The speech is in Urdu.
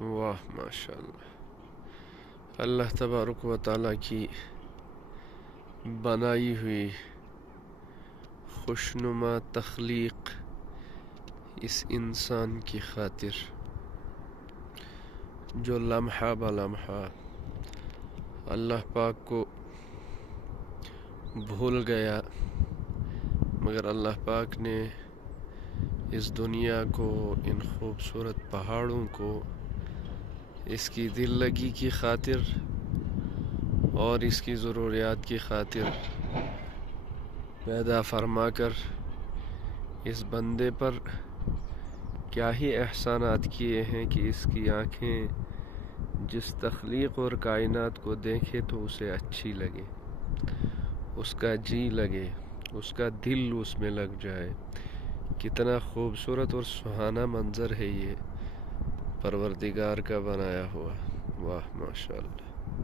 واہ ماشاءاللہ، اللہ تبارک و تعالیٰ کی بنائی ہوئی خوشنما تخلیق اس انسان کی خاطر جو لمحہ بلمحہ اللہ پاک کو بھول گیا، مگر اللہ پاک نے اس دنیا کو، ان خوبصورت پہاڑوں کو اس کی دل لگی کی خاطر اور اس کی ضروریات کی خاطر پیدا فرما کر اس بندے پر کیا ہی احسانات کیے ہیں کہ اس کی آنکھیں جس تخلیق اور کائنات کو دیکھے تو اسے اچھی لگے، اس کا جی لگے، اس کا دل اس میں لگ جائے۔ کتنا خوبصورت اور سہانا منظر ہے یہ پروردگار کا بنایا ہوا۔ واہ ماشاءاللہ۔